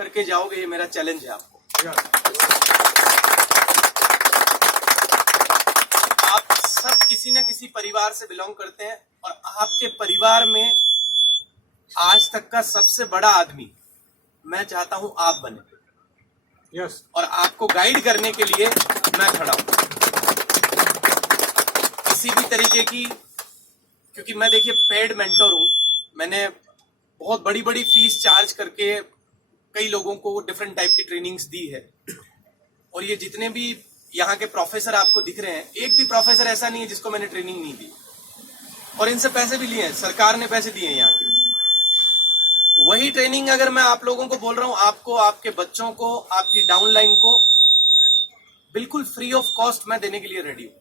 करके जाओगे, ये मेरा चैलेंज है आपको। आप सब किसी न किसी परिवार से बिलोंग करते हैं और आपके परिवार में आज तक का सबसे बड़ा आदमी मैं चाहता हूं आप बने। और आपको गाइड करने के लिए मैं खड़ा हूं किसी भी तरीके की, क्योंकि मैं देखिए पेड मेंटर हूं। मैंने बहुत बड़ी बड़ी फीस चार्ज करके कई लोगों को डिफरेंट टाइप की ट्रेनिंग्स दी है। और ये जितने भी यहाँ के प्रोफेसर आपको दिख रहे हैं, एक भी प्रोफेसर ऐसा नहीं है जिसको मैंने ट्रेनिंग नहीं दी। और इनसे पैसे भी लिए हैं, सरकार ने पैसे दिए हैं यहाँ के। वही ट्रेनिंग अगर मैं आप लोगों को बोल रहा हूं, आपको, आपके बच्चों को, आपकी डाउनलाइन को बिल्कुल फ्री ऑफ कॉस्ट मैं देने के लिए रेडी हूं।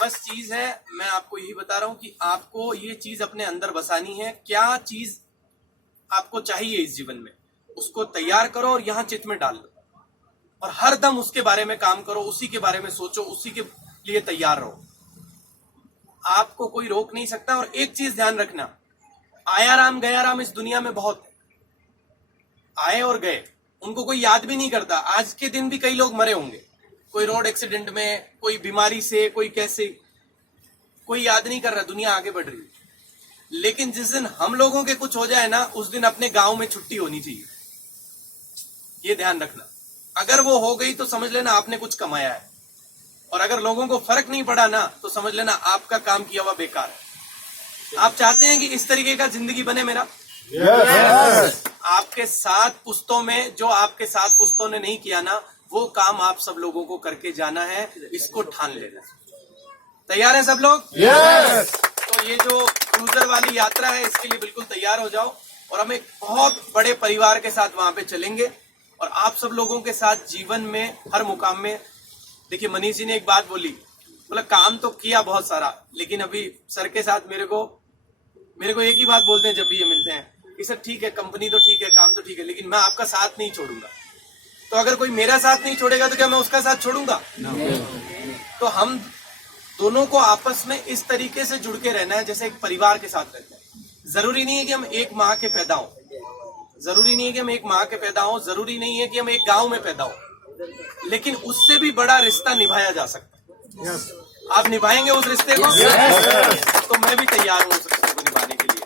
बस चीज है, मैं आपको यही बता रहा हूं कि आपको ये चीज अपने अंदर बसानी है। क्या चीज आपको चाहिए इस जीवन में, उसको तैयार करो और यहां चित्त में डाल लो और हर दम उसके बारे में काम करो, उसी के बारे में सोचो, उसी के लिए तैयार रहो। आपको कोई रोक नहीं सकता। और एक चीज ध्यान रखना, आया राम गया राम इस दुनिया में बहुत है। आए और गए, उनको कोई याद भी नहीं करता। आज के दिन भी कई लोग मरे होंगे, कोई रोड एक्सीडेंट में, कोई बीमारी से, कोई कैसे, कोई याद नहीं कर रहा। दुनिया आगे बढ़ रही है। लेकिन जिस दिन हम लोगों के कुछ हो जाए ना, उस दिन अपने गांव में छुट्टी होनी चाहिए। ये ध्यान रखना। अगर वो हो गई तो समझ लेना आपने कुछ कमाया है, और अगर लोगों को फर्क नहीं पड़ा ना, तो समझ लेना आपका काम किया हुआ बेकार है। आप चाहते हैं कि इस तरीके का जिंदगी बने मेरा? yes. आपके 7 पुश्तों में जो आपके 7 पुश्तों ने नहीं किया ना, वो काम आप सब लोगों को करके जाना है। इसको ठान लेना। तैयार है सब लोग? yes. तो ये जो क्रूजर वाली यात्रा है, इसके लिए बिल्कुल तैयार हो जाओ। और हम एक बहुत बड़े परिवार के साथ वहां पे चलेंगे और आप सब लोगों के साथ जीवन में हर मुकाम में। देखिए मनीष जी ने एक बात बोली, बोला काम तो किया बहुत सारा, लेकिन अभी सर के साथ मेरे को एक ही बात बोलते हैं जब भी ये मिलते हैं कि सर ठीक है, कंपनी तो ठीक है, काम तो ठीक है, लेकिन मैं आपका साथ नहीं छोड़ूंगा। तो अगर कोई मेरा साथ नहीं छोड़ेगा तो क्या मैं उसका साथ छोड़ूंगा? तो हम दोनों को आपस में इस तरीके से जुड़ के रहना है जैसे एक परिवार के साथ रहते हैं। जरूरी नहीं है कि हम एक माँ के पैदा हों, जरूरी नहीं है कि हम एक माँ के पैदा हों, जरूरी नहीं है कि हम एक गांव में पैदा हों, लेकिन उससे भी बड़ा रिश्ता निभाया जा सकता है। yes. आप निभाएंगे उस रिश्ते को? yes. तो मैं भी तैयार हूं उस रिश्ते को निभाने के लिए।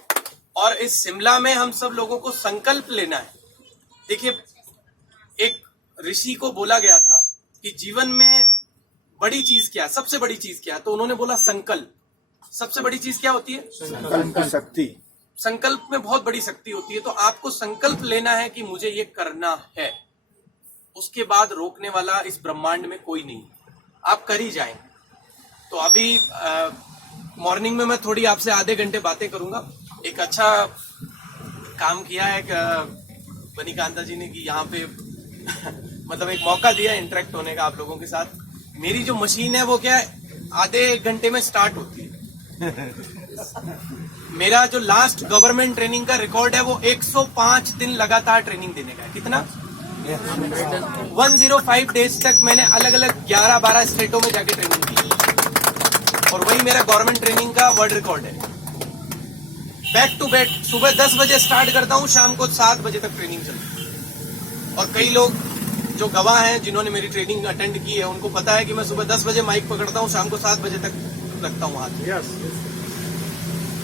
और इस शिमला में हम सब लोगों को संकल्प लेना है। देखिए एक ऋषि को बोला गया था कि जीवन में बड़ी चीज क्या है, सबसे बड़ी चीज क्या है, तो उन्होंने बोला संकल्प। सबसे बड़ी चीज क्या होती है? संकल्प की शक्ति। संकल्प में बहुत बड़ी शक्ति होती है। तो आपको संकल्प लेना है कि मुझे ये करना है, उसके बाद रोकने वाला इस ब्रह्मांड में कोई नहीं। आप कर ही जाएं। तो अभी मॉर्निंग में मैं थोड़ी आपसे आधे घंटे बातें करूंगा। एक अच्छा काम किया है बनीकांता जी ने कि यहाँ पे मतलब एक मौका दिया इंटरेक्ट होने का आप लोगों के साथ। मेरी जो मशीन है वो क्या है, आधे घंटे में स्टार्ट होती है। मेरा जो लास्ट गवर्नमेंट ट्रेनिंग का रिकॉर्ड है वो 105 दिन लगातार ट्रेनिंग देने का है। कितना? 105 डेज तक मैंने अलग अलग 11-12 स्टेटों में जाके ट्रेनिंग की, और वही मेरा गवर्नमेंट ट्रेनिंग का वर्ल्ड रिकॉर्ड है। बैक टू बैक सुबह 10 बजे स्टार्ट करता हूँ, शाम को 7 बजे तक ट्रेनिंग चलती है। और कई लोग जो गवाह हैं जिन्होंने मेरी ट्रेनिंग अटेंड की है, उनको पता है कि मैं सुबह 10 बजे माइक पकड़ता हूँ, शाम को 7 बजे तक रखता हूँ हाथ। yes.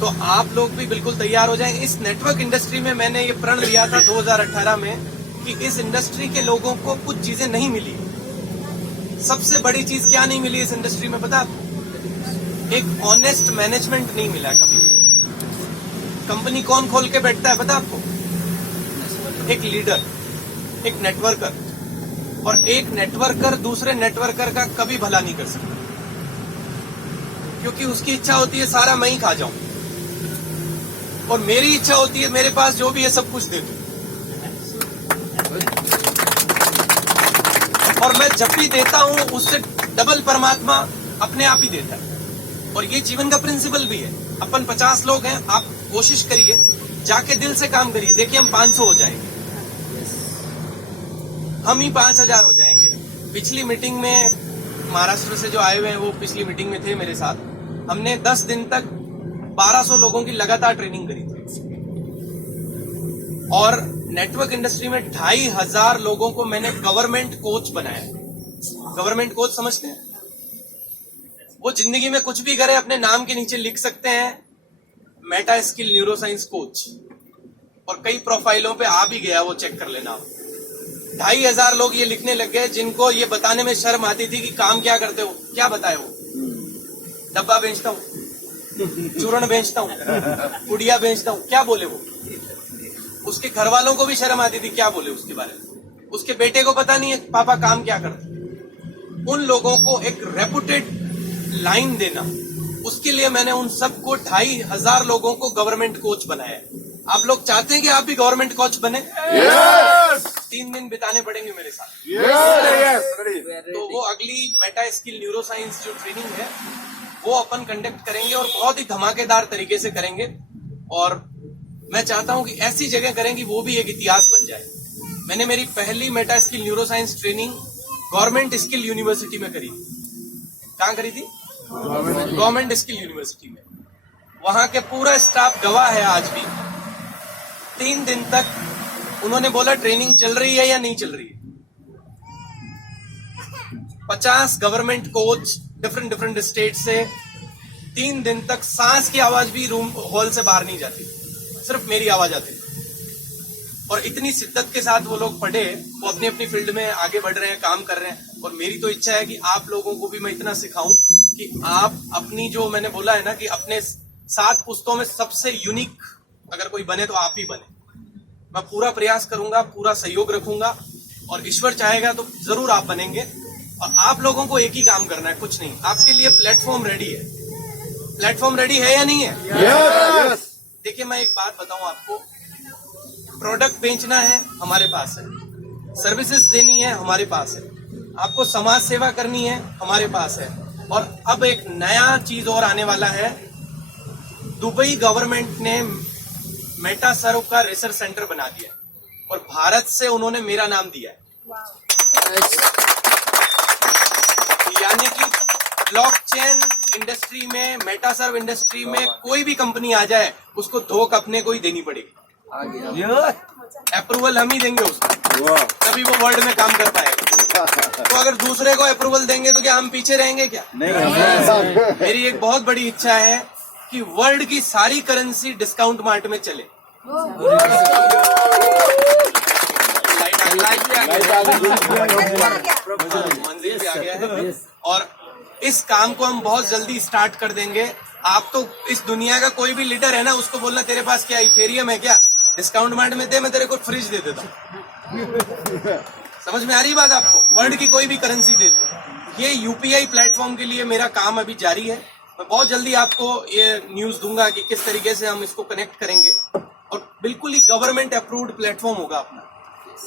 तो आप लोग भी बिल्कुल तैयार हो जाएंगे। इस नेटवर्क इंडस्ट्री में मैंने ये प्रण लिया था 2018 में कि इस इंडस्ट्री के लोगों को कुछ चीजें नहीं मिली। सबसे बड़ी चीज क्या नहीं मिली इस इंडस्ट्री में पता? एक ऑनेस्ट मैनेजमेंट नहीं मिला कभी। कंपनी कौन खोल के बैठता है पता आपको? एक लीडर, एक नेटवर्कर। और एक नेटवर्कर दूसरे नेटवर्कर का कभी भला नहीं कर सकता, क्योंकि उसकी इच्छा होती है सारा मैं ही खा जाऊं, और मेरी इच्छा होती है मेरे पास जो भी है सब कुछ दे दूं। और मैं जब भी देता हूं उससे डबल परमात्मा अपने आप ही देता है। और ये जीवन का प्रिंसिपल भी है। अपन 50 लोग हैं, आप कोशिश करिए, जाके दिल से काम करिए। देखिए हम 500 हो जाएंगे, हम ही 5000 हो जाएंगे। पिछली मीटिंग में महाराष्ट्र से जो आए हुए हैं वो पिछली मीटिंग में थे मेरे साथ। हमने 10 दिन तक 1200 लोगों की लगातार ट्रेनिंग करी थी। और नेटवर्क इंडस्ट्री में 2500 लोगों को मैंने गवर्नमेंट कोच बनाया। गवर्नमेंट कोच समझते हैं? वो जिंदगी में कुछ भी करे अपने नाम के नीचे लिख सकते हैं Meta skill neuro science coach, और कई प्रोफाइलों पे आ भी गया, वो चेक कर लेना। 2500 लोग ये लिखने लग गए जिनको ये बताने में शर्म आती थी कि काम क्या करते हो। क्या बताए वो? डब्बा बेचता हूँ, चूर्ण बेचता हूँ, पुड़िया बेचता हूँ। क्या बोले वो? उसके घर वालों को भी शर्म आती थी, क्या बोले उसके बारे में। उसके बेटे को पता नहीं है पापा काम क्या करते। उन लोगों को एक रेपुटेड लाइन देना, उसके लिए मैंने उन सबको 2500 लोगों को गवर्नमेंट कोच बनाया है। आप लोग चाहते हैं कि आप भी गवर्नमेंट कोच बने? Yes! 3 दिन बिताने पड़ेंगे मेरे साथ। Yes! Ready. तो वो अगली मेटा स्किल न्यूरो साइंस जो ट्रेनिंग है वो अपन कंडक्ट करेंगे और बहुत ही धमाकेदार तरीके से करेंगे। और मैं चाहता हूं कि ऐसी जगह करें कि वो भी एक इतिहास बन जाए। मैंने मेरी पहली Meta skill neuro science training government skill university में करी थी। कहाँ करी थी? गवर्नमेंट स्किल यूनिवर्सिटी में। वहां के पूरा स्टाफ गवाह है आज भी। 3 दिन तक उन्होंने बोला ट्रेनिंग चल रही है या नहीं चल रही है। 50 गवर्नमेंट कोच डिफरेंट स्टेट से 3 दिन तक सांस की आवाज भी रूम हॉल से बाहर नहीं जाती, सिर्फ मेरी आवाज आती थी। और इतनी शिद्दत के साथ वो लोग पढ़े, वो अपनी अपनी फील्ड में आगे बढ़ रहे हैं, काम कर रहे हैं। और मेरी तो इच्छा है कि आप लोगों को भी मैं इतना सिखाऊं कि आप अपनी, जो मैंने बोला है ना कि अपने 7 पुस्तों में सबसे यूनिक अगर कोई बने तो आप ही बने। मैं पूरा प्रयास करूंगा, पूरा सहयोग रखूंगा, और ईश्वर चाहेगा तो जरूर आप बनेंगे। और आप लोगों को एक ही काम करना है, कुछ नहीं। आपके लिए प्लेटफॉर्म रेडी है। प्लेटफॉर्म रेडी है या नहीं है? Yes! देखिए, मैं एक बात बताऊं आपको, प्रोडक्ट बेचना है हमारे पास है, सर्विसेज देनी है हमारे पास है, आपको समाज सेवा करनी है हमारे पास है। और अब एक नया चीज और आने वाला है। दुबई गवर्नमेंट ने मेटा सर्व का रिसर्च सेंटर बना दिया और भारत से उन्होंने मेरा नाम दिया है। यानी कि ब्लॉकचेन इंडस्ट्री में, मेटा सर्व इंडस्ट्री में कोई भी कंपनी आ जाए उसको धोख अपने को ही देनी पड़ेगी। अप्रूवल हम ही देंगे उसको, Wow. तभी वो वर्ल्ड में काम कर पाएगा। तो अगर दूसरे को अप्रूवल देंगे तो क्या हम पीछे रहेंगे क्या? नहीं। मेरी एक बहुत बड़ी इच्छा है कि वर्ल्ड की सारी करेंसी डिस्काउंट मार्ट में चले। मंजिल पे आ गया है और इस काम को हम बहुत जल्दी स्टार्ट कर देंगे। आप तो इस दुनिया का कोई भी लीडर है ना, उसको बोलना तेरे पास क्या इथेरियम है क्या, डिस्काउंट मार्ट में दे, मैं तेरे को फ्रिज दे देता हूँ। समझ में आ रही बात आपको? वर्ल्ड की कोई भी करेंसी दे दो। ये यूपीआई प्लेटफॉर्म के लिए मेरा काम अभी जारी है। मैं बहुत जल्दी आपको ये न्यूज दूंगा कि किस तरीके से हम इसको कनेक्ट करेंगे, और बिल्कुल ही गवर्नमेंट अप्रूव्ड प्लेटफॉर्म होगा अपना।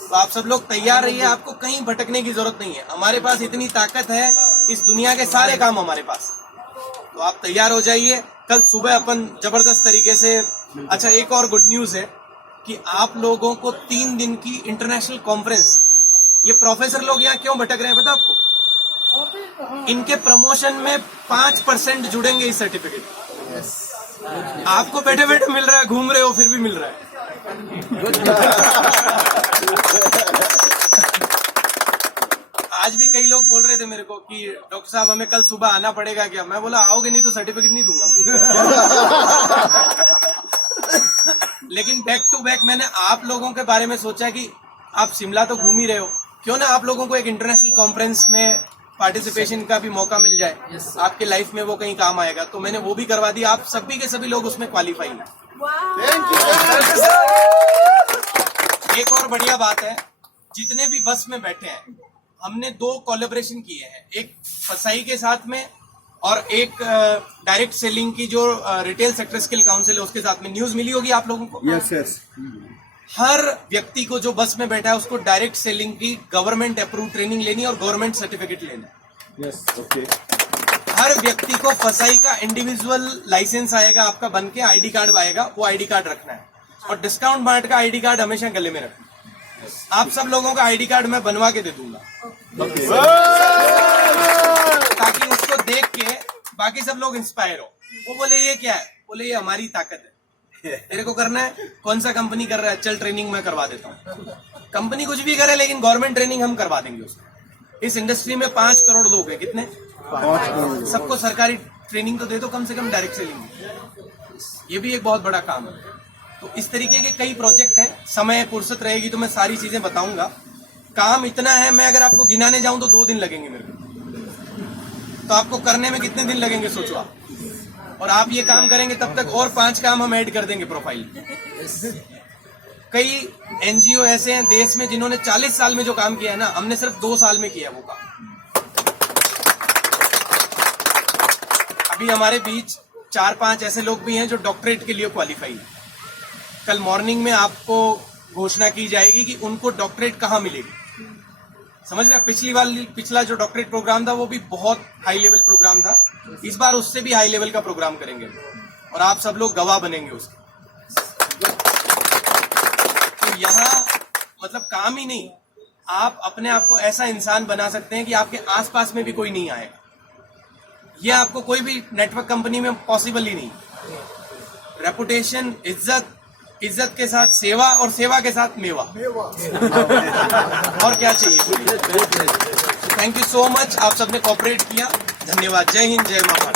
तो आप सब लोग तैयार रहिए, आपको कहीं भटकने की जरूरत नहीं है। हमारे पास इतनी ताकत है, इस दुनिया के सारे काम हमारे पास है। तो आप तैयार हो जाइए। कल सुबह अपन जबरदस्त तरीके से, अच्छा एक और गुड न्यूज है कि आप लोगों को 3 दिन की इंटरनेशनल कॉन्फ्रेंस, ये प्रोफेसर लोग यहाँ क्यों भटक रहे हैं पता आपको? इनके प्रमोशन में 5% जुड़ेंगे इस सर्टिफिकेट। आपको बैठे बैठे मिल रहा है, घूम रहे हो फिर भी मिल रहा है। आज भी कई लोग बोल रहे थे मेरे को कि डॉक्टर साहब हमें कल सुबह आना पड़ेगा क्या? मैं बोला आओगे नहीं तो सर्टिफिकेट नहीं दूंगा। लेकिन बैक टू बैक मैंने आप लोगों के बारे में सोचा कि आप शिमला तो घूम ही रहे हो, क्यों ना आप लोगों को एक इंटरनेशनल कॉन्फ्रेंस में पार्टिसिपेशन का भी मौका मिल जाए। आपके लाइफ में वो कहीं काम आएगा, तो मैंने वो भी करवा दिया। आप सभी के सभी लोग उसमें क्वालिफाई हैं। एक और बढ़िया बात है, जितने भी बस में बैठे हैं हमने 2 कोलैबोरेशन किए हैं, एक फसाई के साथ में और एक डायरेक्ट सेलिंग की जो रिटेल सेक्टर स्किल काउंसिल है उसके साथ में। न्यूज मिली होगी आप लोगों को। Yes. हर व्यक्ति को जो बस में बैठा है उसको डायरेक्ट सेलिंग की गवर्नमेंट अप्रूव ट्रेनिंग लेनी और गवर्नमेंट सर्टिफिकेट लेना है। Yes. Okay. हर व्यक्ति को फसाई का इंडिविजुअल लाइसेंस आएगा आपका बन के, आईडी कार्ड आएगा, वो आईडी कार्ड रखना है। और डिस्काउंट मार्ट का आईडी कार्ड हमेशा गले में रखना है। आप सब लोगों का आईडी कार्ड मैं बनवा के दे दूंगा, ताकि उसको देख के बाकी सब लोग इंस्पायर हो। वो बोले ये क्या है, बोले ये हमारी ताकत है, तेरे को करना है, कौन सा कंपनी कर रहा है, चल ट्रेनिंग मैं करवा देता हूँ। कंपनी कुछ भी करे लेकिन गवर्नमेंट ट्रेनिंग हम करवा देंगे उसको। इस इंडस्ट्री में 5 करोड़ लोग हैं, कितने, सबको सरकारी ट्रेनिंग तो दे दो कम से कम, डायरेक्ट सेलिंग। ये भी एक बहुत बड़ा काम है। तो इस तरीके के कई प्रोजेक्ट हैं, समय फुर्सत रहेगी तो मैं सारी चीजें बताऊंगा। काम इतना है, मैं अगर आपको गिनाने जाऊं तो 2 दिन लगेंगे मेरे को, तो आपको करने में कितने दिन लगेंगे सोचो आप। और आप ये काम करेंगे तब तक और 5 काम हम ऐड कर देंगे प्रोफाइल में। कई एनजीओ ऐसे हैं देश में जिन्होंने 40 साल में जो काम किया है ना, हमने सिर्फ 2 साल में किया है वो काम। अभी हमारे बीच 4-5 ऐसे लोग भी हैं जो डॉक्टरेट के लिए क्वालिफाई है। कल मॉर्निंग में आपको घोषणा की जाएगी कि उनको डॉक्टरेट कहाँ मिलेगी। समझ रहे, पिछला जो डॉक्टरेट प्रोग्राम था वो भी बहुत हाई लेवल प्रोग्राम था, इस बार उससे भी हाई लेवल का प्रोग्राम करेंगे और आप सब लोग गवाह बनेंगे उसके। तो यहाँ मतलब काम ही नहीं, आप अपने आप को ऐसा इंसान बना सकते हैं कि आपके आसपास में भी कोई नहीं आएगा। ये आपको कोई भी नेटवर्क कंपनी में पॉसिबल ही नहीं। रेपुटेशन, इज्जत के साथ सेवा और सेवा के साथ मेवा और क्या चाहिए। थैंक यू सो मच, आप सबने कोऑपरेट किया। धन्यवाद। जय हिंद, जय माता।